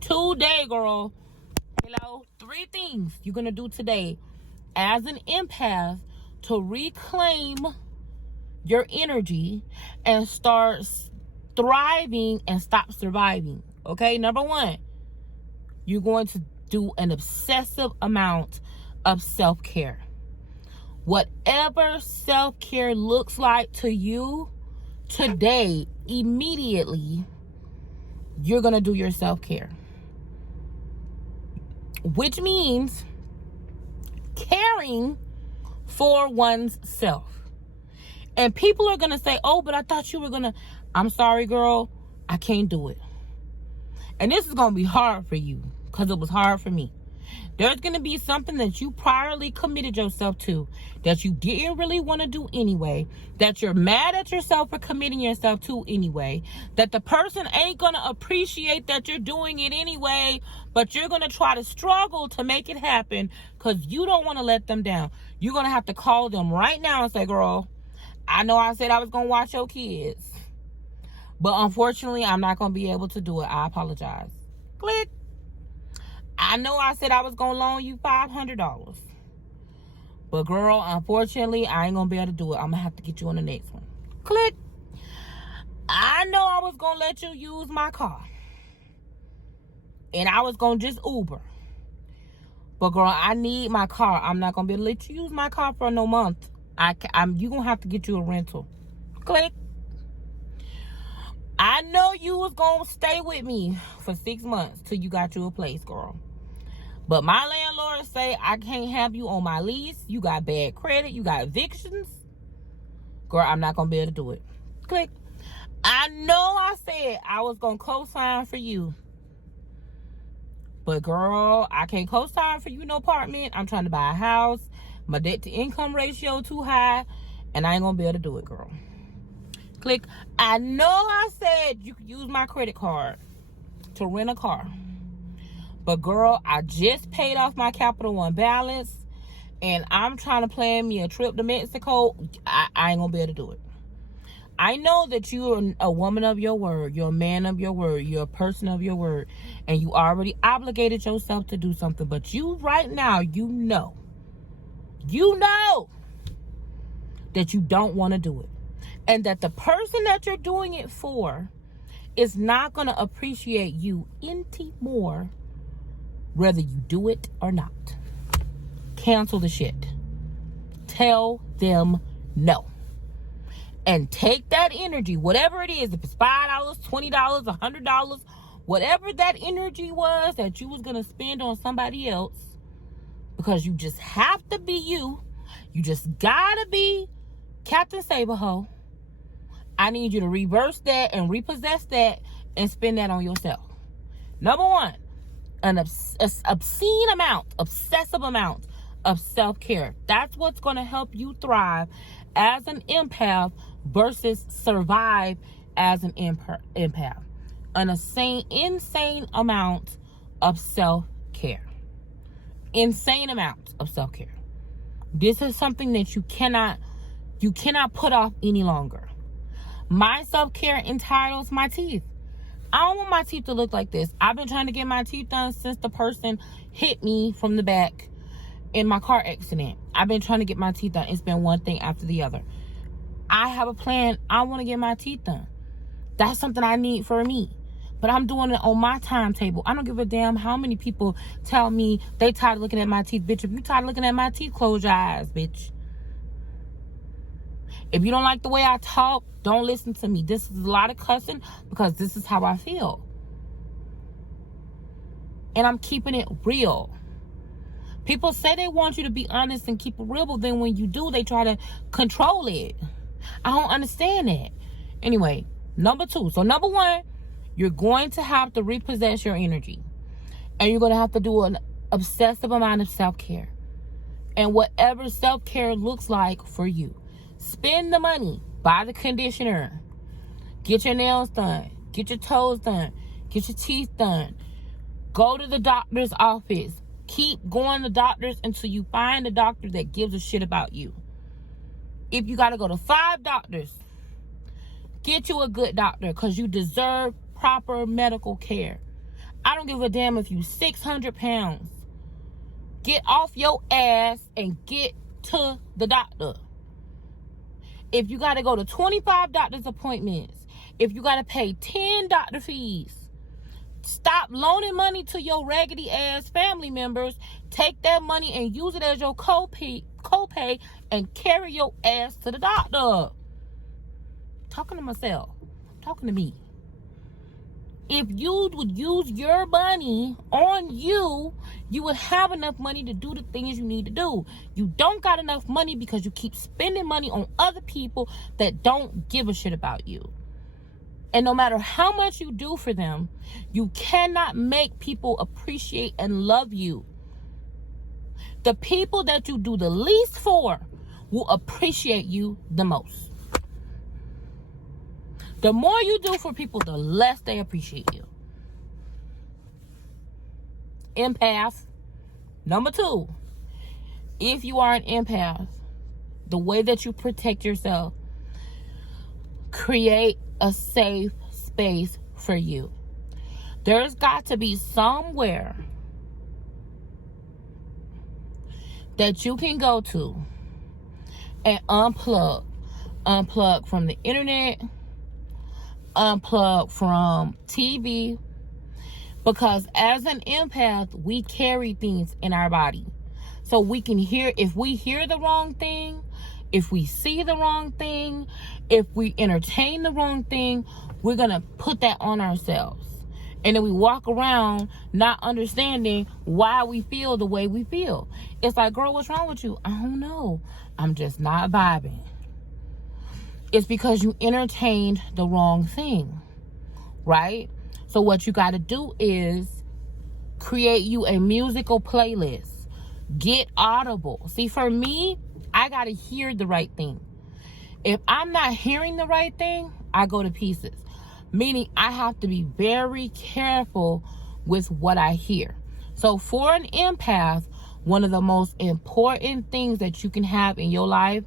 Today, girl. Hello? 3 things you're going to do today as an empath to reclaim your energy and start thriving and stop surviving. Okay? Number 1, you're going to do an obsessive amount of self-care. Whatever self-care looks like to you today, immediately, you're going to do your self-care. Which means caring for one's self. And people are going to say, oh, but I thought you were going to. I'm sorry, girl. I can't do it. And this is going to be hard for you because it was hard for me. There's going to be something that you priorly committed yourself to that you didn't really want to do anyway, that you're mad at yourself for committing yourself to anyway, that the person ain't going to appreciate that you're doing it anyway, but you're going to try to struggle to make it happen because you don't want to let them down. You're going to have to call them right now and say, girl, I know I said I was going to watch your kids, but unfortunately, I'm not going to be able to do it. I apologize. Click. I know I said I was going to loan you $500. But girl, unfortunately, I ain't going to be able to do it. I'm going to have to get you on the next one. Click. I know I was going to let you use my car. And I was going to just Uber. But girl, I need my car. I'm not going to be able to let you use my car for no month. You going to have to get you a rental. Click. I know you was going to stay with me for 6 months till you got you a place, girl. But my landlord say I can't have you on my lease. You got bad credit. You got evictions. Girl, I'm not going to be able to do it. Click. I know I said I was going to co-sign for you. But girl, I can't co-sign for you no apartment. I'm trying to buy a house. My debt to income ratio too high. And I ain't going to be able to do it, girl. Click. I know I said you could use my credit card to rent a car. But girl, I just paid off my Capital One balance. And I'm trying to plan me a trip to Mexico. I ain't going to be able to do it. I know that you're a woman of your word. You're a man of your word. You're a person of your word. And you already obligated yourself to do something. But you right now, you know that you don't want to do it. And that the person that you're doing it for is not going to appreciate you any more, whether you do it or not. Cancel the shit. Tell them no. And take that energy, whatever it is, if it's $5, $20, $100, whatever that energy was that you was going to spend on somebody else, because you just have to be you. You just got to be Captain Saberho. I need you to reverse that and repossess that and spend that on yourself. Number 1, an obsessive amount of self-care. That's what's going to help you thrive as an empath versus survive as an empath. An insane amount of self-care. Insane amount of self-care. This is something that you cannot put off any longer. My self-care entitles my teeth. I don't want my teeth to look like this. I've been trying to get my teeth done since the person hit me from the back in my car accident. I've been trying to get my teeth done. It's been one thing after the other. I have a plan. I want to get my teeth done. That's something I need for me. But I'm doing it on my timetable. I don't give a damn how many people tell me they tired of looking at my teeth. Bitch, if you tired of looking at my teeth, close your eyes, bitch. If you don't like the way I talk, don't listen to me. This is a lot of cussing because this is how I feel. And I'm keeping it real. People say they want you to be honest and keep it real, but then when you do, they try to control it. I don't understand that. Anyway, Number two. So number one, you're going to have to repossess your energy. And you're going to have to do an obsessive amount of self-care. And whatever self-care looks like for you. Spend the money. Buy the conditioner. Get your nails done. Get your toes done. Get your teeth done. Go to the doctor's office. Keep going to doctors until you find a doctor that gives a shit about you. If you got to go to 5 doctors, get you a good doctor because you deserve proper medical care. I don't give a damn if you 600 pounds. Get off your ass and get to the doctor. If you got to go to 25 doctor's appointments, if you got to pay 10 doctor fees, stop loaning money to your raggedy ass family members. Take that money and use it as your copay and carry your ass to the doctor. Talking to myself. Talking to me. If you would use your money on you, you would have enough money to do the things you need to do. You don't got enough money because you keep spending money on other people that don't give a shit about you. And no matter how much you do for them, you cannot make people appreciate and love you. The people that you do the least for will appreciate you the most. The more you do for people, the less they appreciate you. Empath. Number 2, if you are an empath, the way that you protect yourself, create a safe space for you. There's got to be somewhere that you can go to and unplug from the internet, unplug from TV, because as an empath, we carry things in our body. So we can hear, if we hear the wrong thing, if we see the wrong thing, if we entertain the wrong thing, we're going to put that on ourselves. And then we walk around not understanding why we feel the way we feel. It's like, girl, what's wrong with you? I don't know. I'm just not vibing. It's because you entertained the wrong thing, right? So what you got to do is create you a musical playlist. Get Audible. See, for me, I got to hear the right thing. If I'm not hearing the right thing, I go to pieces. Meaning I have to be very careful with what I hear. So for an empath, one of the most important things that you can have in your life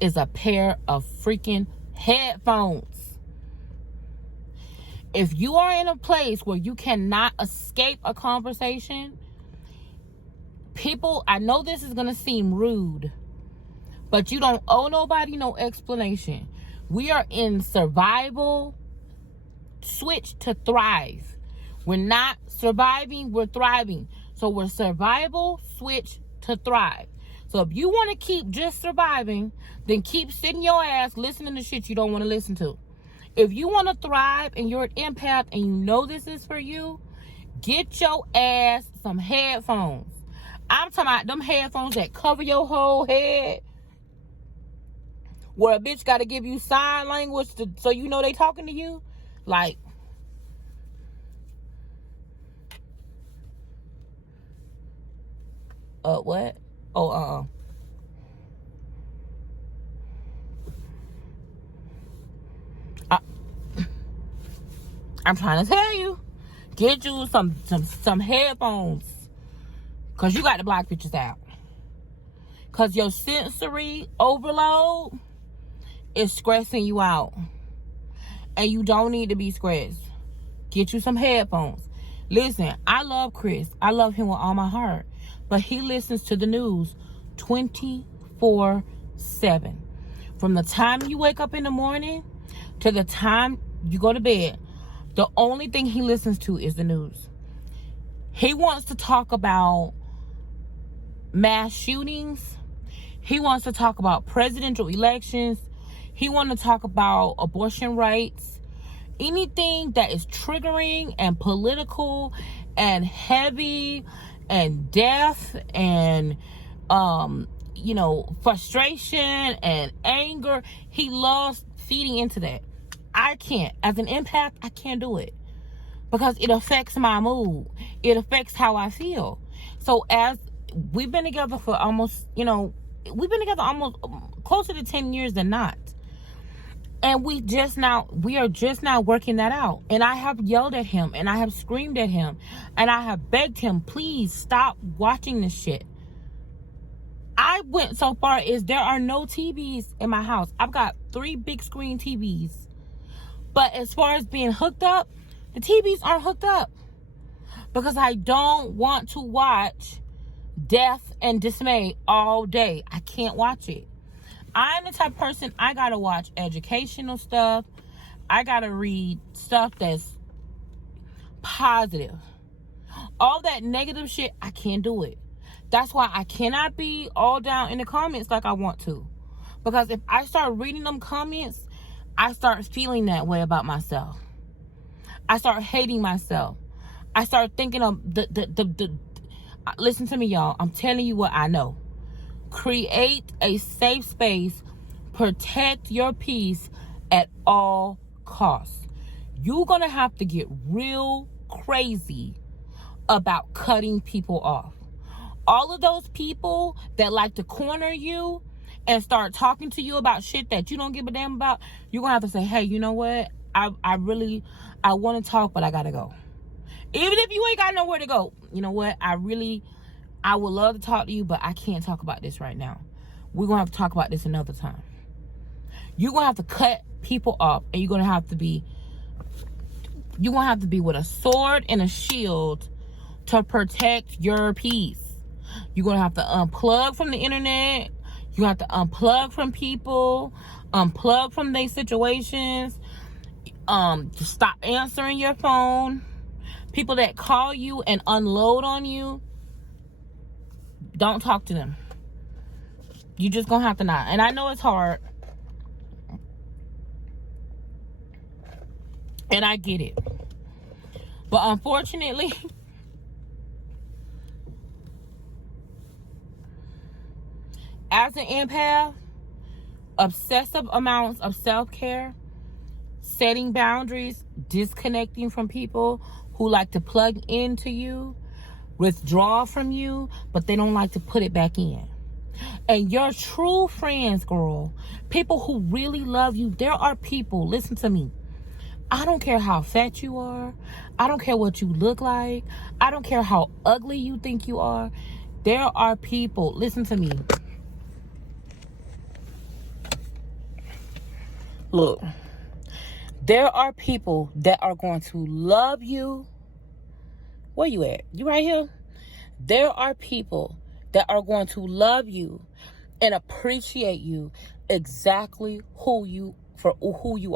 is a pair of freaking headphones. If you are in a place where you cannot escape a conversation, people, I know this is going to seem rude, but you don't owe nobody no explanation. We are in survival, switch to thrive. We're not surviving, we're thriving. So we're survival, switch to thrive. So if you want to keep just surviving, then keep sitting your ass listening to shit you don't want to listen to. If you want to thrive and you're an empath and you know this is for you, get your ass some headphones. I'm talking about them headphones that cover your whole head, where a bitch got to give you sign language so you know they talking to you. Like, what? Oh, I'm trying to tell you, get you some headphones, cause you got to block bitches out. Cause your sensory overload is stressing you out, and you don't need to be stressed. Get you some headphones. Listen, I love Chris. I love him with all my heart, but he listens to the news 24/7. From the time you wake up in the morning to the time you go to bed, the only thing he listens to is the news. He wants to talk about mass shootings. He wants to talk about presidential elections. He wants to talk about abortion rights. Anything that is triggering and political and heavy and death and, frustration and anger. He loves feeding into that. I can't. As an empath, I can't do it. Because it affects my mood. It affects how I feel. So as we've been together for almost, we've been together almost closer to 10 years than not. And we are just now working that out. And I have yelled at him, and I have screamed at him, and I have begged him, please stop watching this shit. I went so far as there are no TVs in my house. I've got 3 big screen TVs. But as far as being hooked up, the TVs aren't hooked up. Because I don't want to watch death and dismay all day. I can't watch it. I'm the type of person, I gotta watch educational stuff. I gotta read stuff that's positive. All that negative shit, I can't do it. That's why I cannot be all down in the comments like I want to. Because if I start reading them comments, I start feeling that way about myself. I start hating myself. I start thinking of listen to me, y'all. I'm telling you what I know. Create a safe space. Protect your peace at all costs. You're going to have to get real crazy about cutting people off. All of those people that like to corner you and start talking to you about shit that you don't give a damn about, you're going to have to say, hey, you know what? I want to talk, but I got to go. Even if you ain't got nowhere to go. You know what? I would love to talk to you, but I can't talk about this right now. We're going to have to talk about this another time. You're going to have to cut people off, and you're going to have to be with a sword and a shield to protect your peace. You're going to have to unplug from the internet. You have to unplug from people, unplug from their situations, to stop answering your phone. People that call you and unload on you, don't talk to them. You just gonna have to not. And I know it's hard. And I get it. But unfortunately, as an empath, obsessive amounts of self-care, setting boundaries, disconnecting from people who like to plug into you, withdraw from you, but they don't like to put it back in. And your true friends, girl, people who really love you, there are people, listen to me. I don't care how fat you are. I don't care what you look like. I don't care how ugly you think you are. There are people, listen to me. Look, there are people that are going to love you. Where you at? You right here? There are people that are going to love you and appreciate you exactly who you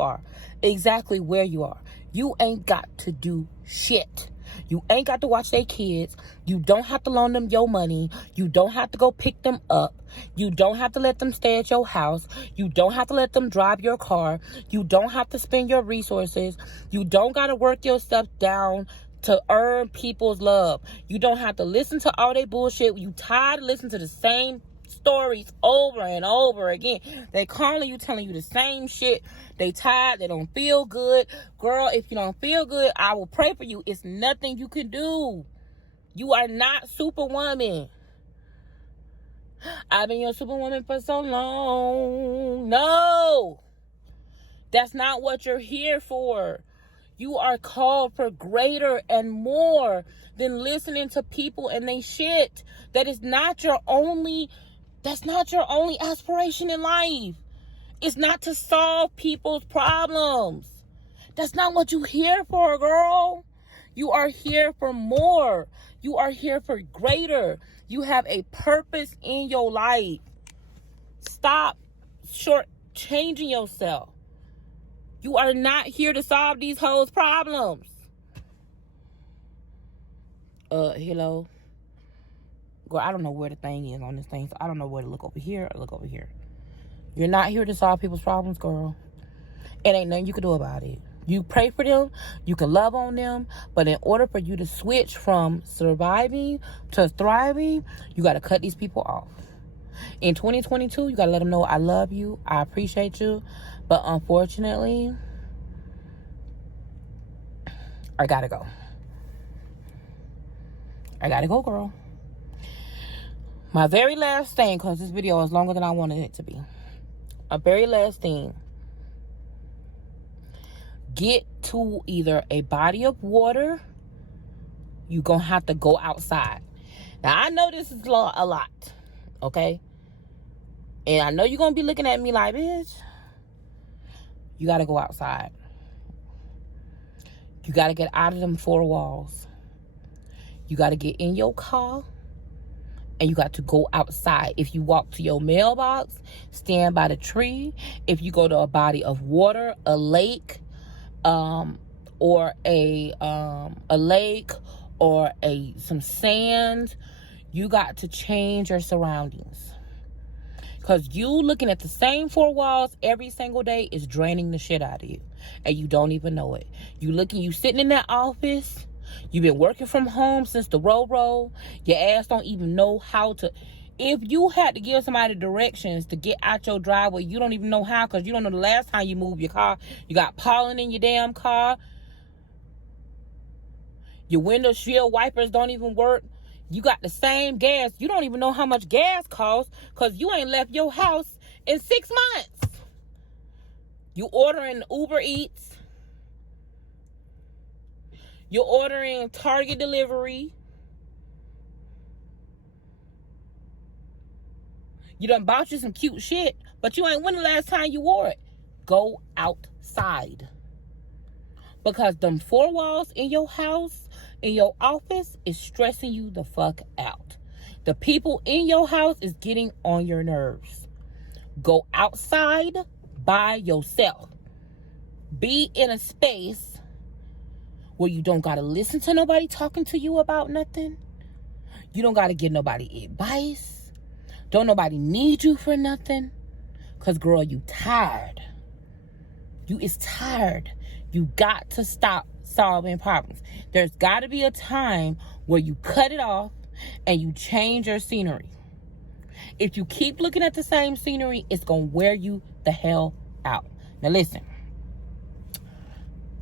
are, exactly where you are. You ain't got to do shit. You ain't got to watch their kids. You don't have to loan them your money. You don't have to go pick them up. You don't have to let them stay at your house. You don't have to let them drive your car. You don't have to spend your resources. You don't got to work yourself down to earn people's love. You don't have to listen to all their bullshit. You tired of listening to the same stories over and over again. They calling you, telling you the same shit. They tired. They don't feel good. Girl, if you don't feel good, I will pray for you. It's nothing you can do. You are not Superwoman. I've been your Superwoman for so long. No. That's not what you're here for. You are called for greater and more than listening to people and they shit. That's not your only aspiration in life. It's not to solve people's problems. That's not what you're here for, girl. You are here for more. You are here for greater. You have a purpose in your life. Stop shortchanging yourself. You are not here to solve these hoes' problems. Hello? Girl, I don't know where the thing is on this thing, so I don't know where to look over here or look over here. You're not here to solve people's problems, girl. It ain't nothing you can do about it. You pray for them, you can love on them, but in order for you to switch from surviving to thriving, you got to cut these people off. In 2022, you got to let them know I love you, I appreciate you, but unfortunately, I gotta go. I gotta go, girl. My very last thing, because this video is longer than I wanted it to be. My very last thing. Get to either a body of water. You're going to have to go outside. Now, I know this is a lot. Okay? And I know you're going to be looking at me like, bitch. You got to go outside. You got to get out of them four walls. You got to get in your car. And you got to go outside. If you walk to your mailbox, stand by the tree. If you go to a body of water, a lake, or a lake, or some sand, you got to change your surroundings. Because you looking at the same four walls every single day is draining the shit out of you. And you don't even know it. You sitting in that office. You've been working from home since the roll. Your ass don't even know how to. If you had to give somebody directions to get out your driveway, you don't even know how, because you don't know the last time you moved your car. You got pollen in your damn car. Your windshield wipers don't even work. You got the same gas. You don't even know how much gas costs, because you ain't left your house in 6 months. You ordering Uber Eats. You're ordering Target delivery. You done bought you some cute shit, but you ain't when the last time you wore it. Go outside. Because them four walls in your house, in your office, is stressing you the fuck out. The people in your house is getting on your nerves. Go outside by yourself. Be in a space where you don't gotta listen to nobody talking to you about nothing. You don't gotta give nobody advice. Don't nobody need you for nothing. Because, girl, you tired. You is tired. You got to stop solving problems. There's got to be a time where you cut it off and you change your scenery. If you keep looking at the same scenery, it's going to wear you the hell out. Now, listen.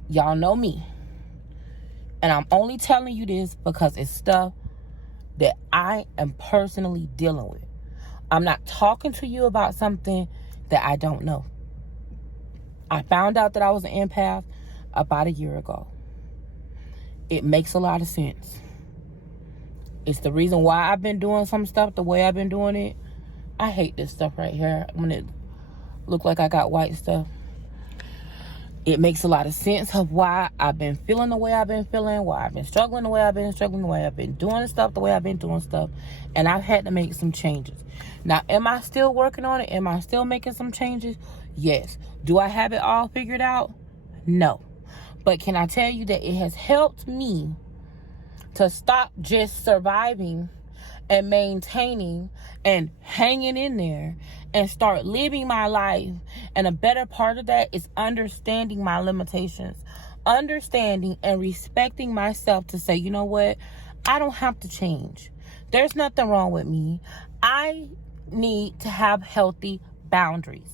Y'all know me. And I'm only telling you this because it's stuff that I am personally dealing with. I'm not talking to you about something that I don't know. I found out that I was an empath about a year ago. It makes a lot of sense. It's the reason why I've been doing some stuff the way I've been doing it. I hate this stuff right here when it look like I got white stuff. It makes a lot of sense of why I've been feeling the way I've been feeling, why I've been struggling the way I've been struggling, the way I've been doing stuff the way I've been doing stuff. And I've had to make some changes. Now, am I still working on it? Am I still making some changes? Yes. Do I have it all figured out? No. But can I tell you that it has helped me to stop just surviving and maintaining and hanging in there and start living my life. And a better part of that is understanding my limitations, understanding and respecting myself to say, you know what? I don't have to change. There's nothing wrong with me. I need to have healthy boundaries.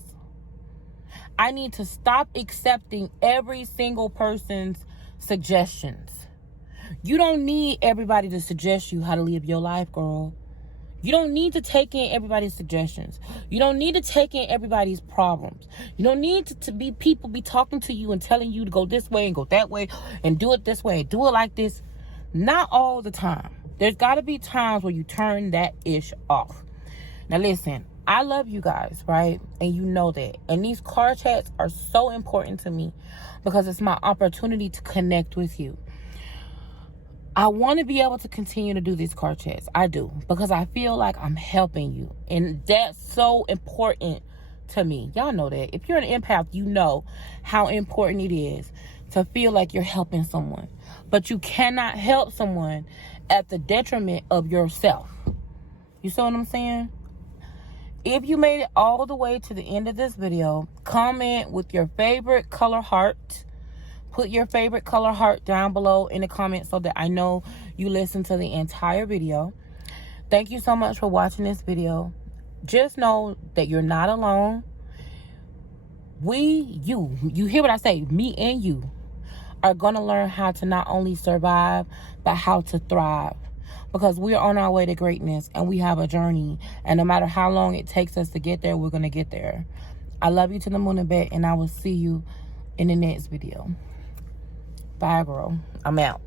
I need to stop accepting every single person's suggestions. You don't need everybody to suggest you how to live your life, girl. You don't need to take in everybody's suggestions. You don't need to take in everybody's problems. You don't need to be people be talking to you and telling you to go this way and go that way and do it this way and do it like this. Not all the time. There's got to be times where you turn that ish off. Now listen, I love you guys, right? And you know that. And these car chats are so important to me because it's my opportunity to connect with you. I want to be able to continue to do these car chats. I do. Because I feel like I'm helping you. And that's so important to me. Y'all know that. If you're an empath, you know how important it is to feel like you're helping someone. But you cannot help someone at the detriment of yourself. You see what I'm saying? If you made it all the way to the end of this video, comment with your favorite color heart. Put your favorite color heart down below in the comments so that I know you listened to the entire video. Thank you so much for watching this video. Just know that you're not alone. You hear what I say, me and you are going to learn how to not only survive, but how to thrive. Because we're on our way to greatness and we have a journey. And no matter how long it takes us to get there, we're going to get there. I love you to the moon and back, and I will see you in the next video. Bye, girl. I'm out.